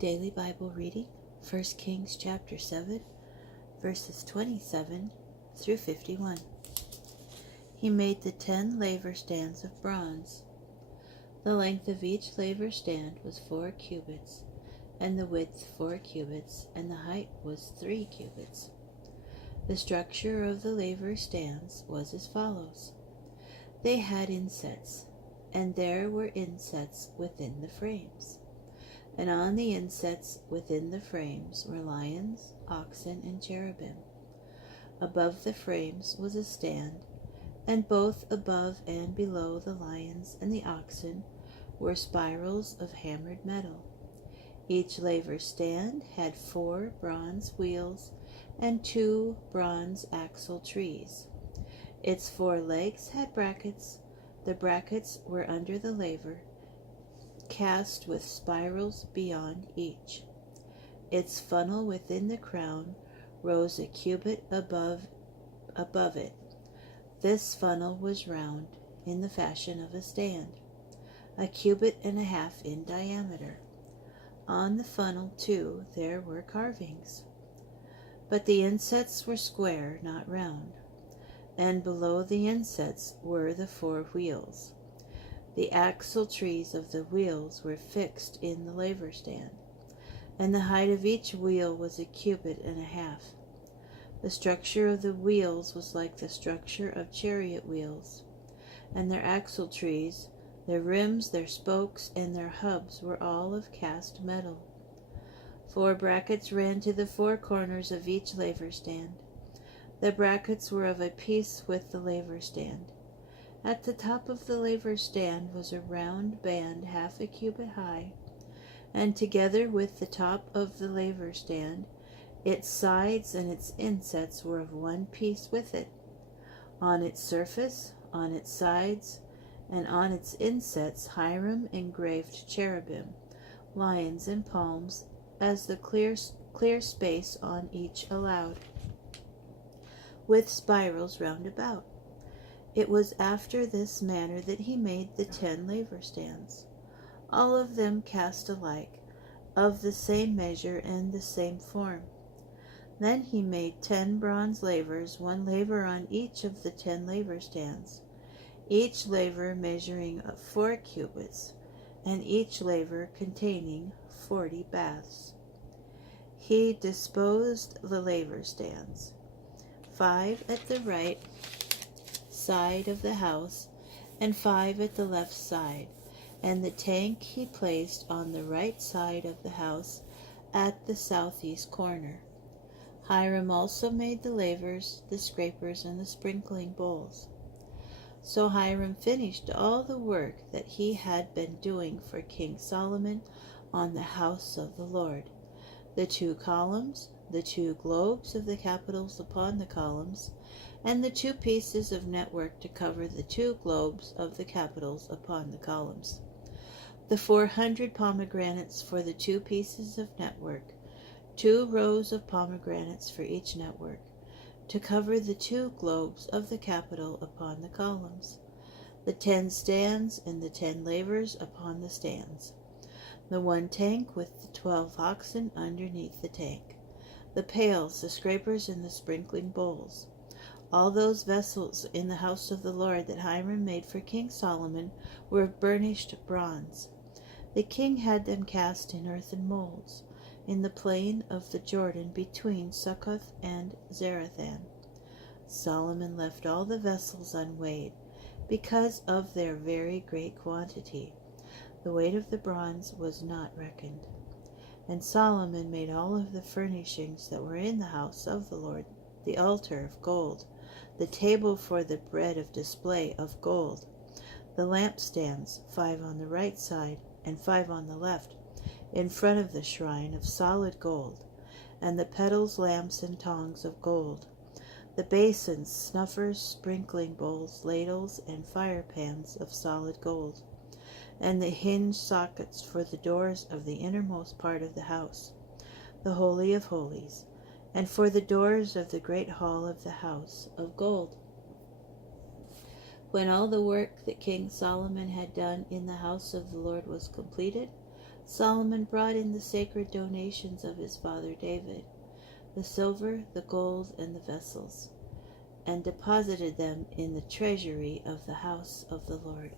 Daily Bible reading, 1 Kings chapter 7, verses 27 through 51. He made the 10 laver stands of bronze. The length of each laver stand was 4 cubits, and the width 4 cubits, and the height was 3 cubits. The structure of the laver stands was as follows. They had insets, and there were insets within the frames. And on the insets within the frames were lions, oxen, and cherubim. Above the frames was a stand, and both above and below the lions and the oxen were spirals of hammered metal. Each laver stand had 4 bronze wheels and 2 bronze axle trees. Its 4 legs had brackets. The brackets were under the laver, cast with spirals beyond each. Its funnel within the crown rose a cubit above it. This funnel was round, in the fashion of a stand, a cubit and a half in diameter. On the funnel, too, there were carvings. But the insets were square, not round, and below the insets were the 4 wheels. The axle trees of the wheels were fixed in the laver stand, and the height of each wheel was a cubit and a half. The structure of the wheels was like the structure of chariot wheels, and their axle trees, their rims, their spokes, and their hubs were all of cast metal. 4 brackets ran to the 4 corners of each laver stand. The brackets were of a piece with the laver stand. At the top of the laver stand was a round band half a cubit high, and together with the top of the laver stand, its sides and its insets were of one piece with it. On its surface, on its sides, and on its insets Hiram engraved cherubim, lions, and palms, as the clear space on each allowed, with spirals round about. It was after this manner that he made the 10 laver stands, all of them cast alike, of the same measure and the same form. Then he made 10 bronze lavers, 1 laver on each of the 10 laver stands, each laver measuring 4 cubits, and each laver containing 40 baths. He disposed the laver stands, 5 at the right side of the house and 5 at the left side, and the tank he placed on the right side of the house at the southeast corner. Hiram also made the lavers, the scrapers, and the sprinkling bowls. So Hiram finished all the work that he had been doing for King Solomon on the house of the Lord: the 2 columns, the 2 globes of the capitals upon the columns, and the 2 pieces of network to cover the 2 globes of the capitals upon the columns, the 400 pomegranates for the 2 pieces of network, 2 rows of pomegranates for each network, to cover the 2 globes of the capital upon the columns, the 10 stands and the 10 lavers upon the stands, the 1 tank with the 12 oxen underneath the tank, the pails, the scrapers, and the sprinkling bowls. All those vessels in the house of the Lord that Hiram made for King Solomon were of burnished bronze. The king had them cast in earthen molds, in the plain of the Jordan between Succoth and Zarethan. Solomon left all the vessels unweighed, because of their very great quantity. The weight of the bronze was not reckoned. And Solomon made all of the furnishings that were in the house of the Lord: the altar of gold, the table for the bread of display of gold, the lampstands, 5 on the right side and 5 on the left, in front of the shrine, of solid gold, and the petals, lamps, and tongs of gold, the basins, snuffers, sprinkling bowls, ladles, and fire pans of solid gold, and the hinge sockets for the doors of the innermost part of the house, the Holy of Holies, and for the doors of the great hall of the house, of gold. When all the work that King Solomon had done in the house of the Lord was completed, Solomon brought in the sacred donations of his father David, the silver, the gold, and the vessels, and deposited them in the treasury of the house of the Lord.